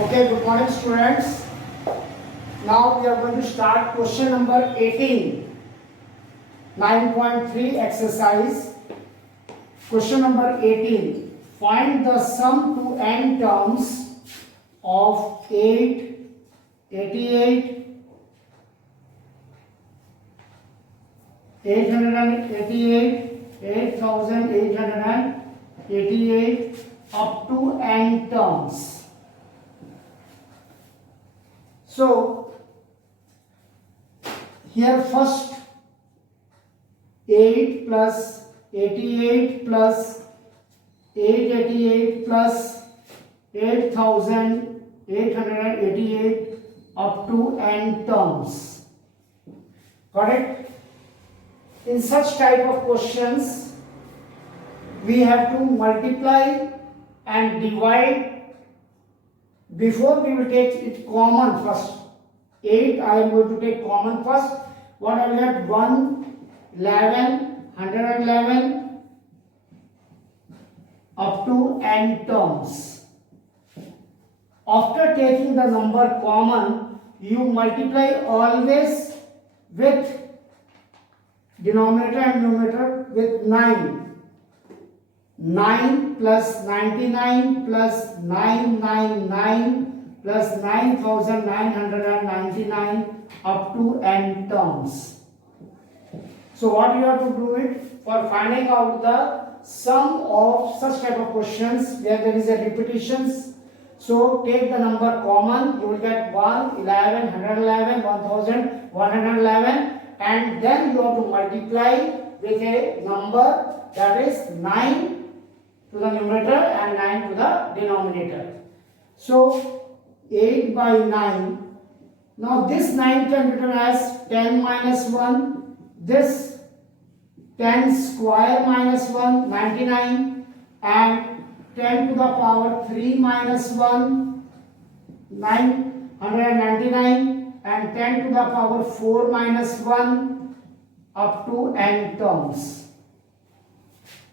Okay, good morning students. Now we are going to start question number 18. 9.3 exercise. Question number 18. Find the sum to n terms of 8, 88, 888, 8888 up to n terms. So here first 8 plus 88 plus 888 plus 8888 up to n terms. Correct? In such type of questions, we have to multiply and divide. Before we will take it common first. 8 I am going to take common first. What I will get? 1, 11, 111 up to n terms. After taking the number common, you multiply always with denominator and numerator with 9. 9 plus 99 plus 999 plus 9999 up to n terms. So what you have to do it for finding out the sum of such type of questions where there is a repetitions. So take the number common, you will get 1, 11, 111, 1111, and then you have to multiply with a number that is 9 to the numerator and 9 to the denominator. So 8 by 9. Now this 9 can be written as 10 minus 1. This 10 square minus 1, 99, and 10 to the power 3 minus 1, 999, and 10 to the power 4 minus 1 up to n terms.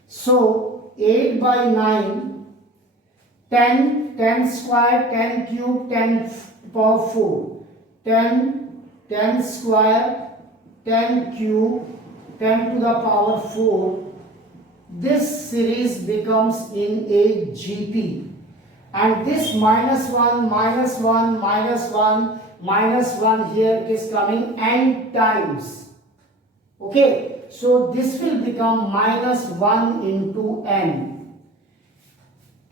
So 8 by 9, 10, 10 square, 10 cube, 10 power 4, 10, 10 square, 10 cube, 10 to the power 4. This series becomes in a GP. And this minus 1, minus 1, minus 1, minus 1 here it is coming n times. Okay. So this will become minus 1 into n.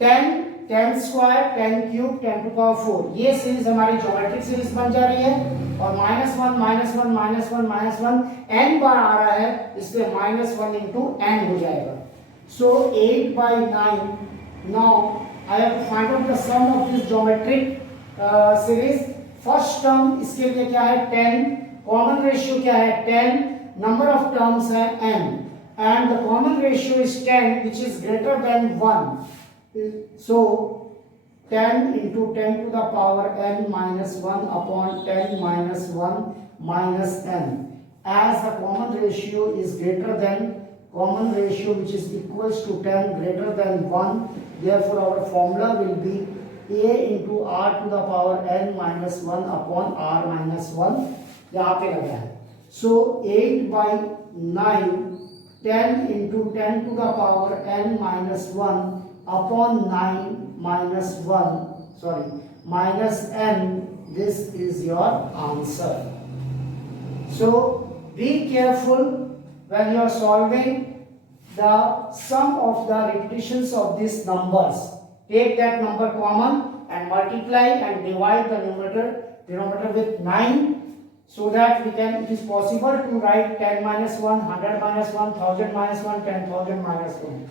10, 10 square, 10 cube, 10 to power 4. ये series हमारी geometric series बन जा रही है और minus 1, minus 1, minus 1, minus 1 n बार आ रहा है, इसलिए माइनस 1 into n हो जाएगा. So 8 by 9. Now I have to find out the sum of this geometric series. First term इसके लिए क्या है? 10. Common ratio क्या है? 10. Number of terms है n, and the common ratio is 10, which is greater than 1. So 10 into 10 to the power n minus 1 upon 10 minus 1 minus n. As the common ratio is greater than common ratio which is equals to 10 greater than 1, therefore our formula will be a into r to the power n minus 1 upon r minus 1. यहाँ पे लगा है. So 8 by 9, 10 into 10 to the power n minus 1 upon 9 minus 1, minus n, this is your answer. So be careful when you are solving the sum of the repetitions of these numbers. Take that number common and multiply and divide the denominator with 9. So that we can, it is possible to write 10 minus 1, 100 minus 1, 1000 minus 1, 10,000 minus 1.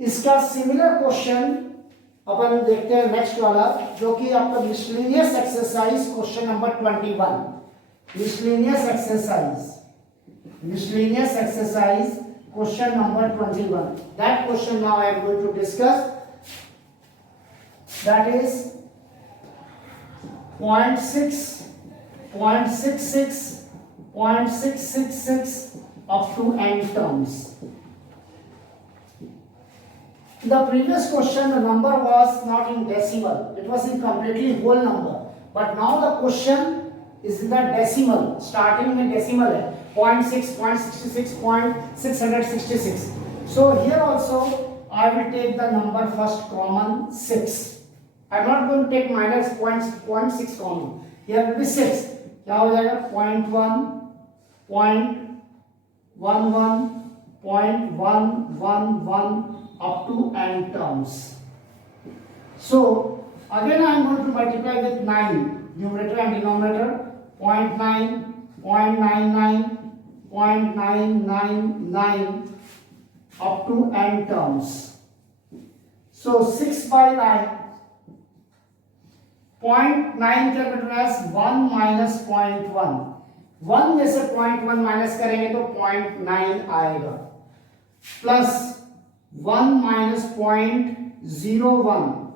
इसका similar question अपन देखते हैं next वाला, जो कि आपका miscellaneous exercise question number 21. Miscellaneous exercise question number 21. That question now I am going to discuss. That is 0.6, 0.666 up to n terms. In the previous question, the number was not in decimal, it was in completely whole number. But now the question is in the decimal, starting में decimal है 0.6, 0.66, 0.666. So here also I will take the number first common 6. I am not going to take minus 0.6 common. Here will be 6. क्या हो जाएगा 0.1, 0.11, 0.111 up to n terms. So again I am going to multiply with 9, numerator and denominator, 0.9, 0.99, 0.999 up to n terms. So 6 by 9, 0.9 के बदले 1 minus 0.1, 1 में से 0.1 minus करेंगे तो 0.9 आएगा, plus 1 minus 0.01,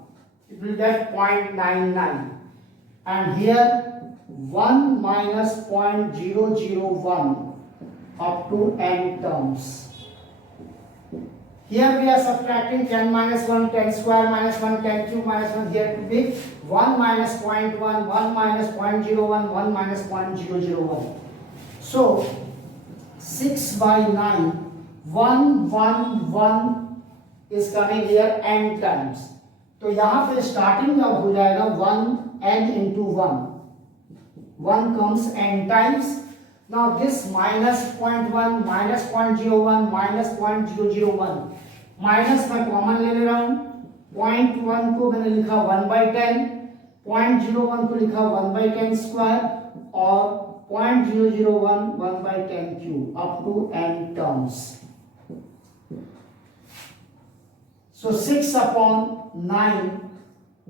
it will get 0.99, and here 1 minus 0.001 up to n terms. Here we are subtracting 10 minus 1, 10 square minus 1, 10 cube minus 1. Here it will be 1 minus 0.1, 1 minus 0.01, 1 minus 0.001. So 6 by 9, 1, 1, 1 is coming here n times. तो यहाँ पे starting में हो जाएगा 1 n into 1. 1 comes n times. Now this minus 0.1, minus 0.01, minus 0.001, minus में common ले रहा हूं, 0.1 को मैंने लिखा 1 by 10, 0.01 को लिखा 1 by 10 स्क्वायर और 0.001 1 by 10 cube up to n terms. So 6 upon 9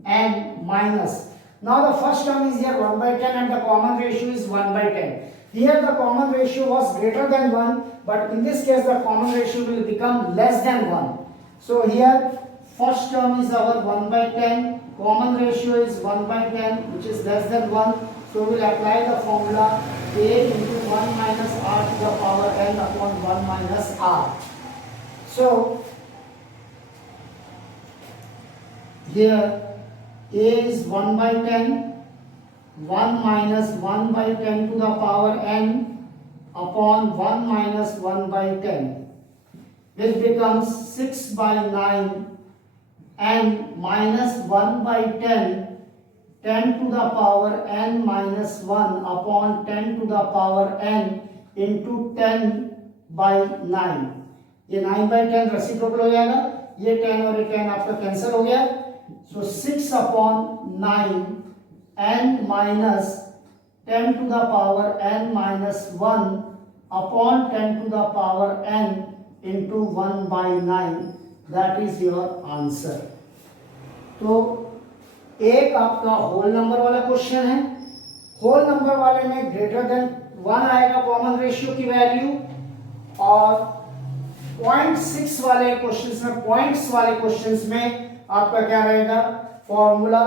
n minus. Now the first term is here 1 by 10 and the common ratio is 1 by 10. Here the common ratio was greater than 1, but in this case the common ratio will become less than 1. So here first term is our 1 by 10, common ratio is 1 by 10 which is less than 1. So we will apply the formula a into 1 minus r to the power n upon 1 minus r. So here a is 1 by 10, 1 minus 1 by 10 to the power n upon 1 minus 1 by 10, which becomes 6 by 9 and minus 1 by 10, 10 to the power n minus 1 upon 10 to the power n into 10 by 9. ये 9 by 10 reciprocal हो जाएगा, ये 10 और ये 10 आपका cancel हो गया. So 6 upon 9 n minus 10 to the power n minus 1 upon 10 to the power n into 1 by 9. That is your answer. तो एक आपका होल नंबर वाला क्वेश्चन है. होल नंबर वाले में ग्रेटर देन 1 आएगा कॉमन रेशियो की वैल्यू, और 0.6 वाले क्वेश्चंस में, पॉइंट्स वाले क्वेश्चंस में आपका क्या रहेगा formula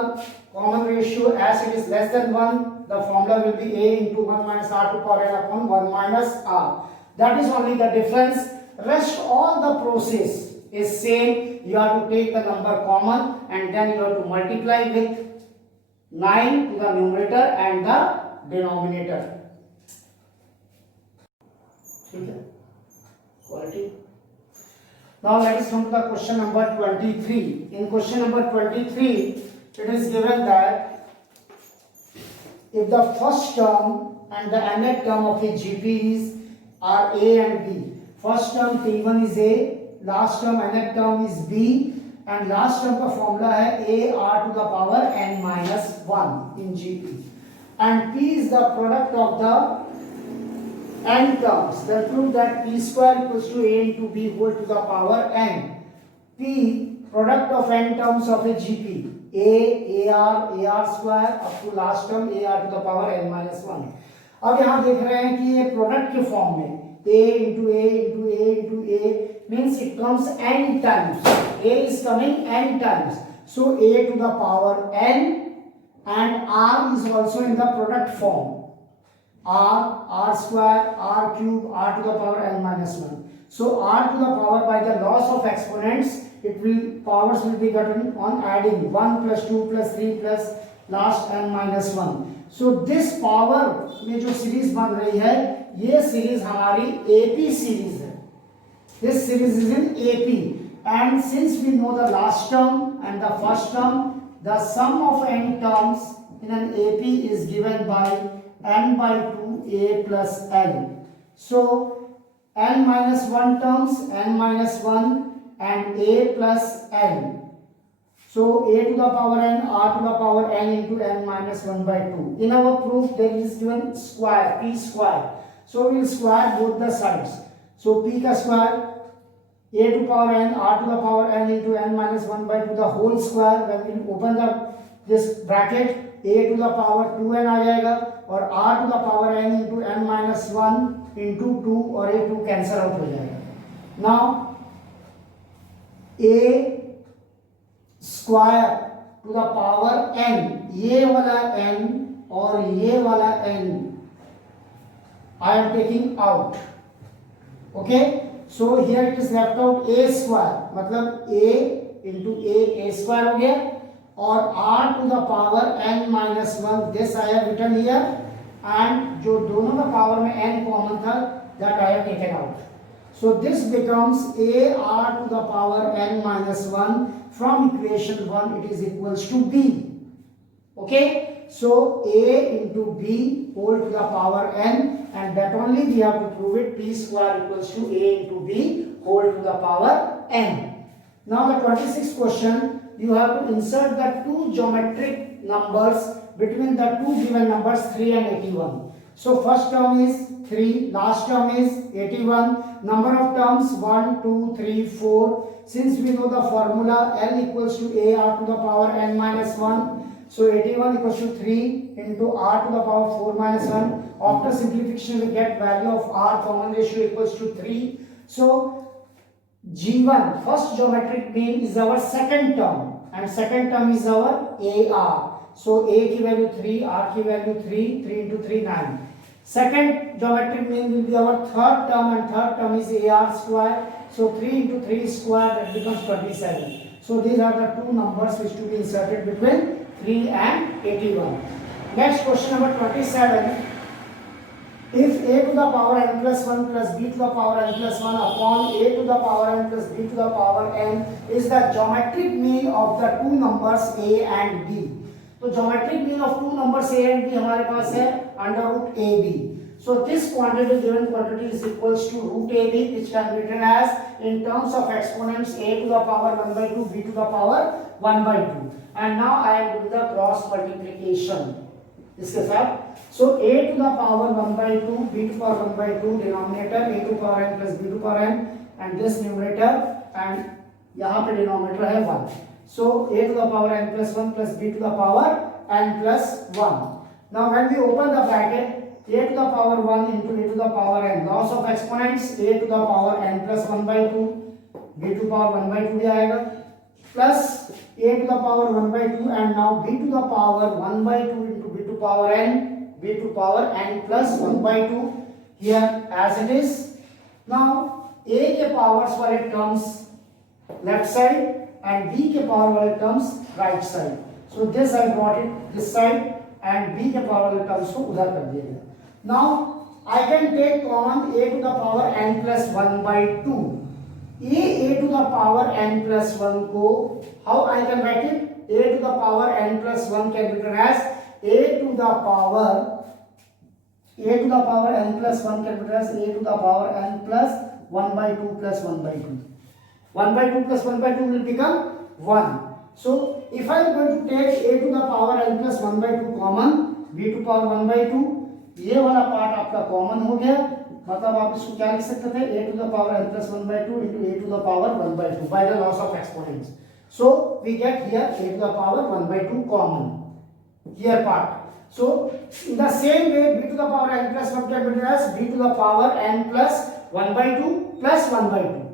common ratio as it is less than 1, the formula will be a into 1 minus r to power n upon 1 minus r. That is only the difference. Rest all the process is same. You have to take the number common and then you have to multiply with 9 to the numerator and the denominator. Okay. Quality. Now let us come to the question number 23. In question number 23, it is given that if the first term and the nth term of a GPs are A and B, first term T1 is A, last term nth term is B, and last term का formula है A r to the power n minus 1 in GP, and P is the product of the n terms. Then prove that P square equals to A into B whole to the power n. P product of n terms of a GP, A, AR square up to last term AR to the power n minus 1. अब यहाँ देख रहे हैं कि ये product के form में A into A into A into A means it comes n times. A is coming n times. So A to the power n and R is also in the product form. R square, R cube, R to the power n minus 1. So R to the power by the loss of exponents it will powers will be gotten on adding 1 plus 2 plus 3 plus last n minus 1. So this power में जो series बन रही है ये series हमारी AP series है. This series is in AP, and since we know the last term and the first term, the sum of n terms in an AP is given by n by 2 a plus l. So n minus 1 terms, n minus 1 and a plus l. So a to the power n, r to the power n into n minus 1 by 2. In our proof there is given square, p square. So we will square both the sides. So p का square, a to power n, r to the power n into n minus 1 by 2 the whole square. When we open the this bracket, a to the power 2n आ जाएगा और r to the power n into n minus 1 into 2 और a 2 cancel out हो जाएगा. Now a square to the power n, ये वाला n और ये वाला n I am taking out. Okay, so here it is left out a square, मतलब a into a square हो गया और r to the power n minus 1 this I have written here, and जो दोनों का पावर में n common था that I have taken out. So this becomes a r to the power n minus 1. From equation 1 it is equals to b. Okay, so a into b whole to the power n, and that only we have to prove it. P square equals to a into b whole to the power n. Now the 26th question, you have to insert the two geometric numbers between the two given numbers 3 and 81. So first term is 3, last term is 81. Number of terms 1, 2, 3, 4. Since we know the formula L equals to a r to the power n minus 1, so 81 equals to 3 into r to the power 4 minus 1. After simplification we get value of r common ratio equals to 3. So G1 first geometric mean is our second term, and second term is our AR. So a की value 3, r की value 3, 3 into 3 9. Second geometric mean will be our third term, and third term is AR square. So 3 into 3 square, that becomes 27. So these are the two numbers which to be inserted between 3 and 81. Next question number 27. If a to the power n plus 1 plus b to the power n plus 1 upon a to the power n plus b to the power n is the geometric mean of the two numbers a and b. तो geometric mean of two numbers a and b हमारे पास है under root ab. So this quantity, given quantity, is equals to root ab, which can be written as in terms of exponents a to the power 1 by 2, b to the power 1 by 2. And now I am doing the cross multiplication. इसके साथ, so a to the power 1 by 2, b to the power 1 by 2, denominator a to the power n plus b to the power n, and this numerator, and यहाँ पे denominator है 1. So a to the power n plus 1 plus b to the power n plus 1. Now when we open the bracket, a to the power 1 into a to the power n, loss of exponents, a to the power n plus 1 by 2, b to the power 1 by 2 भी आएगा, plus a to the power 1 by 2, and now b to the power 1 by 2 into b to the power n, b to the power n plus 1 by 2 here as it is. Now a के powers वाले terms left side and b के power वाले terms right side. So this I brought it this side and b के power वाले terms को उधर कर दिया गया. Now I can take common a to the power n plus 1 by 2. a to the power n plus 1 को how I can write it? a to the power n plus 1 can be written as a to the power n plus 1 can be written as a to the power n plus 1 by 2 plus 1 by 2. 1 by 2 plus 1 by 2 will become 1. So if I am going to take a to the power n plus 1 by 2 common, b to power 1 by 2, ये वाला part आपका common हो गया, मतलब आप इसको क्या लिख सकते थे, a to the power n plus 1 by 2 into a to the power 1 by 2 by the loss of exponents. So we get here a to the power 1 by 2 common here part. So in the same way b to the power n plus 1 can be written as b to the power n plus 1 by 2 plus 1 by 2.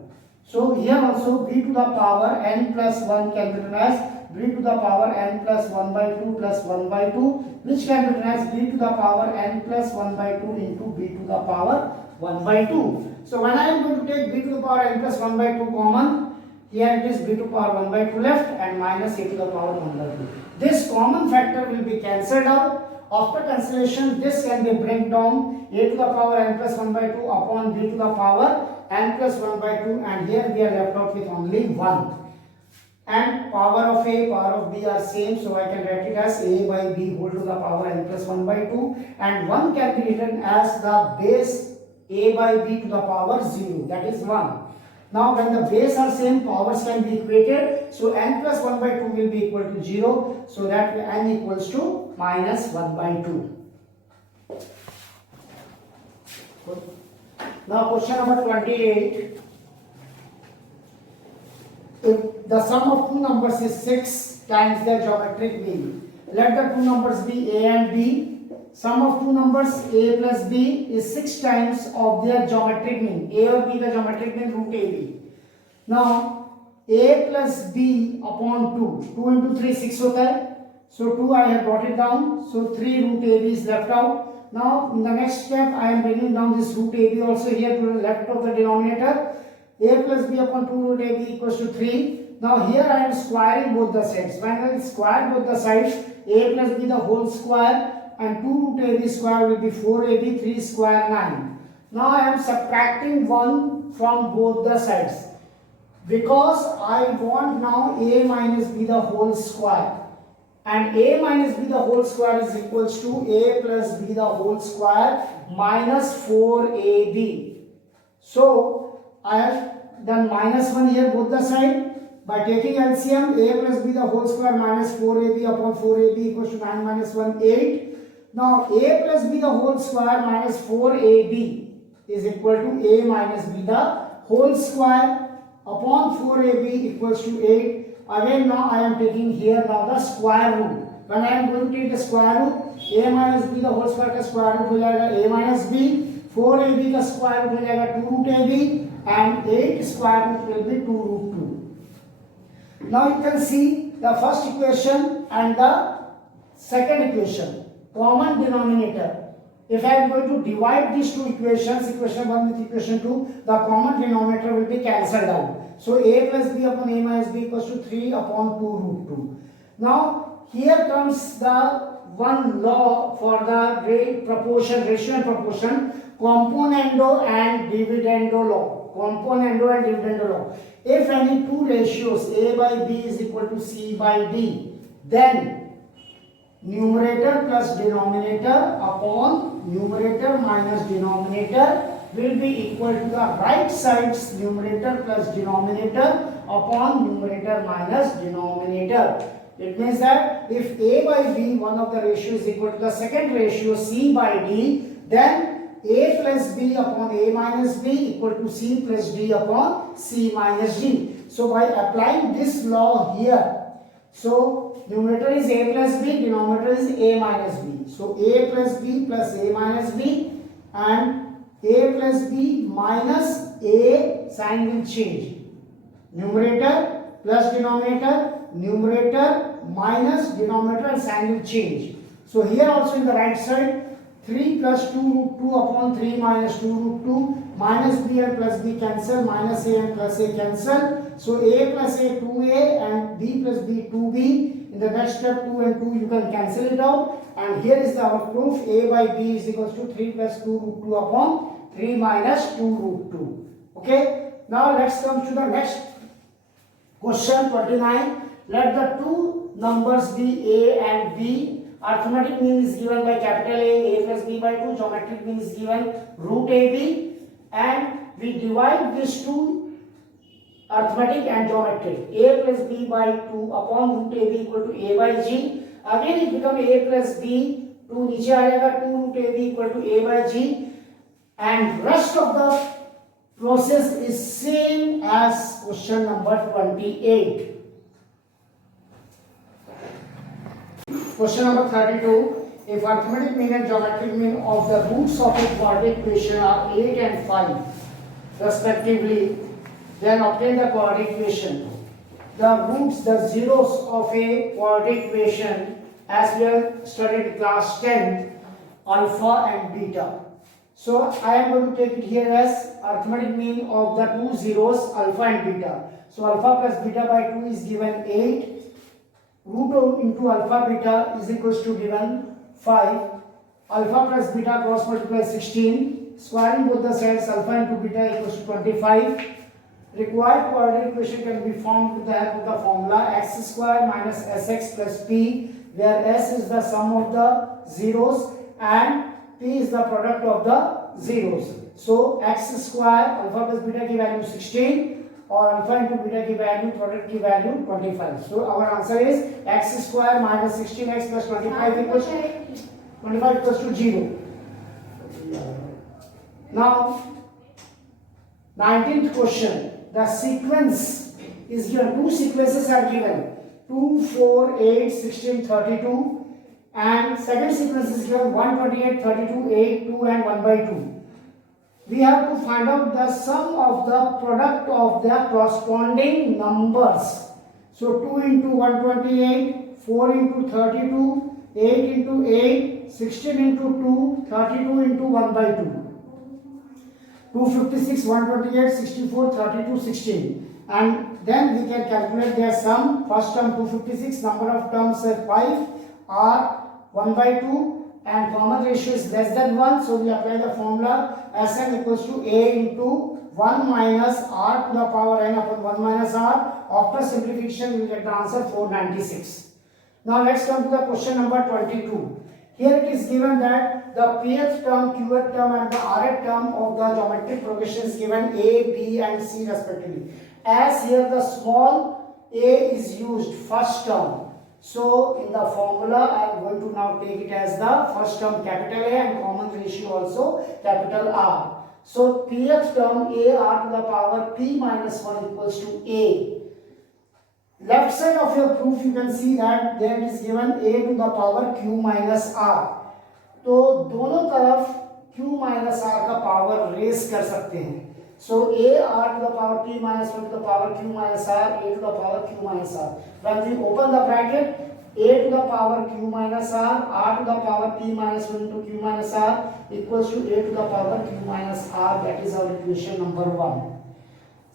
So here also b to the power n plus 1 can be written as b to the power n plus 1 by 2 plus 1 by 2, which can be written as b to the power n plus 1 by 2 into b to the power 1 by 2. So when I am going to take b to the power n plus 1 by 2 common, Here it is b to power 1 by 2 left and minus a to the power 1 by 2. This common factor will be cancelled out. After cancellation, this can be bring down a to the power n plus 1 by 2 upon b to the power n plus 1 by 2, and here we are left out with only 1. And power of a, power of b are same, so I can write it as a by b whole to the power n plus 1 by 2, and 1 can be written as the base a by b to the power 0, that is 1. Now when the base are same, powers can be equated, so n plus 1 by 2 will be equal to 0, so that n equals to minus 1 by 2. Now question number 28. If the sum of two numbers is 6 times their geometric mean, let the two numbers be a and b. Sum of two numbers a plus b is 6 times of their geometric mean. A or b का geometric mean root ab. Now a plus b upon 2. 2 into 3 6 होता है. So 2 I have brought it down. So 3 root ab is left out. Now in the next step I am bringing down this root ab also here to the left of the denominator. A plus b upon 2 root ab equals to 3. Now here I am squaring both the sides. When I square both the sides, a plus b the whole square and 2 root ab square will be 4ab, 3 square 9. Now I am subtracting 1 from both the sides because I want now a minus b the whole square, and a minus b the whole square is equals to a plus b the whole square minus 4ab. So I have done minus 1 here both the side. By taking LCM, a plus b the whole square minus 4ab upon 4ab equals to 9 minus 1, 8. Now a plus b the whole square minus 4ab is equal to a minus b the whole square upon 4ab equals to 8. Again now I am taking here now the square root. When I am going to take the square root, a minus b the whole square का square root हो जाएगा a minus b, 4ab का square root हो जाएगा 2 root ab, and 8 square root will be 2 root 2. Now you can see the first equation and the second equation. Common denominator. If I am going to divide these two equations, equation 1 with equation 2, the common denominator will be cancelled out. So a plus b upon a minus b equals to 3 upon 2 root 2. Now here comes the one law for the proportion, ratio and proportion, componendo and dividendo law. Componendo and dividendo law. If any two ratios a by b is equal to c by d, then numerator plus denominator upon numerator minus denominator will be equal to the right side's numerator plus denominator upon numerator minus denominator. It means that if a by b, one of the ratios is equal to the second ratio c by d, then a plus b upon a minus b equal to c plus d upon c minus d. So by applying this law here, so numerator is a plus b, denominator is a minus b. So a plus b plus a minus b, and a plus b minus a, sign will change. Numerator plus denominator, numerator minus denominator, and sign will change. So here also in the right side, 3 plus 2 root 2 upon 3 minus 2 root 2, minus b and plus b cancel, minus a and plus a cancel. So a plus a 2a and b plus b 2b. In the next step 2 and 2 you can cancel it out, and here is our proof. A by b is equals to 3 plus 2 root 2 upon 3 minus 2 root 2. Okay, now let's come to the next question 29. Let the two numbers be a and b. Arithmetic mean is given by capital A plus b by 2. Geometric mean is given root ab, and we divide these two, arithmetic and geometric. A plus b by 2 upon root ab equal to a by g. Again it become a plus b, 2 नीचे आ जाएगा, 2 root ab equal to a by g, and rest of the process is same as question number 28. Question number 32. If arithmetic mean and geometric mean of the roots of a quadratic equation are 8 and 5 respectively, then obtain the quadratic equation. The roots, the zeros of a quadratic equation, as we have studied class 10, alpha and beta. So I am going to take it here as arithmetic mean of the two zeros, alpha and beta. So alpha plus beta by 2 is given 8. Root of into alpha beta is equals to given 5. Alpha plus beta cross multiply 16. Squaring both the sides, alpha into beta equals to 25. Required quadratic equation can be formed with the help of the formula x square minus sx plus p, where s is the sum of the zeros and p is the product of the zeros. So x square alpha plus beta की value 16 और alpha into beta की value product की value 25. So our answer is x square minus 16x plus 25 equals to 0. Now 19th question. The sequence is given. Two sequences are given. 2, 4, 8, 16, 32. And second sequence is given 128, 32, 8, 2 and 1 by 2. We have to find out the sum of the product of the corresponding numbers. So 2 into 128, 4 into 32, 8 into 8, 16 into 2, 32 into 1 by 2. 256, 128, 64, 32, 16. And then we can calculate their sum. First term 256, number of terms 5 are 1 by 2 and common ratio is less than 1. So we apply the formula Sn equals to A into 1 minus R to the power n upon 1 minus R. After simplification we will get the answer 496. Now let's come to the question number 22. Here it is given that the pth term, qth term and the rth term of the geometric progression is given A, B and C respectively. As here the small a is used first term. So in the formula I am going to now take it as the first term capital A and common ratio also capital R. So pth term A r to the power p minus 1 equals to A. Left side of your proof you can see that there is given a to the power q minus r. तो दोनों तरफ q minus r का power race कर सकते हैं. So a r to the power p minus 1 to the power q minus r, a to the power q minus r. When we open the bracket, a to the power q minus r to the power p minus 1 to q minus r equals to a to the power q minus r. That is our equation number 1.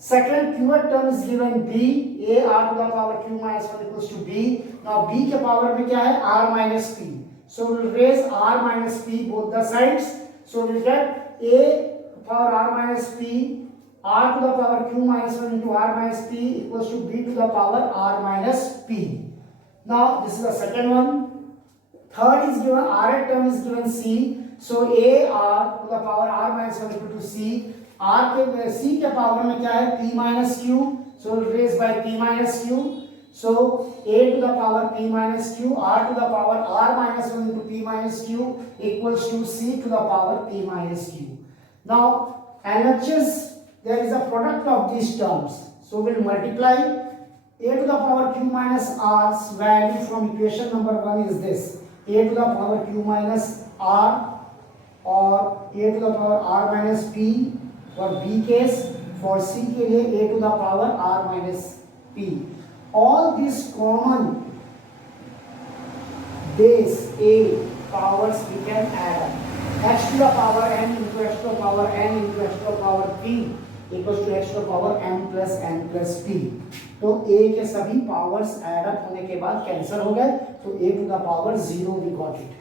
Second qth term is given b, a r to the power q minus 1 equals to b. Now b के power में क्या है r minus p. So we will raise r minus p both the sides. So we will get a power r minus p, r to the power q minus 1 into r minus p equals to b to the power r minus p. Now this is the second one. Third is given rth term is given c. So a r to the power r minus 1 equal to c. R के C के power में क्या है P minus Q. So we'll raise by P minus Q. So A to the power P minus Q, R to the power R minus 1 into P minus Q equals to C to the power P minus Q. Now LHS, there is a product of these terms. So we'll multiply A to the power Q minus R's value from equation number 1 is this. A to the power Q minus R or A to the power R minus P. For B case, for C के लिए a to the power r minus p. All these common base a powers we can add up. X to the power n into x to the power n into x to the power p equals to x to the power m plus n plus p. तो a के सभी powers add up होने के बाद cancel हो गए. तो a to the power 0 we got it.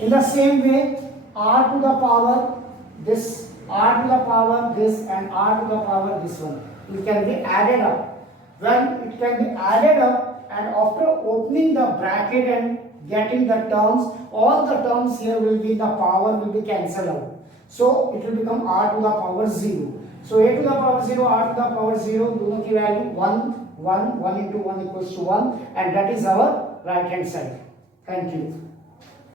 In the same way, r to the power this, r to the power this and r to the power this one, it can be added up. When it can be added up and after opening the bracket and getting the terms, all the terms here will be, the power will be cancelled out. So it will become r to the power 0. So a to the power 0, r to the power 0, दोनों की value 1 into 1 equals to 1 and that is our right hand side. Thank you.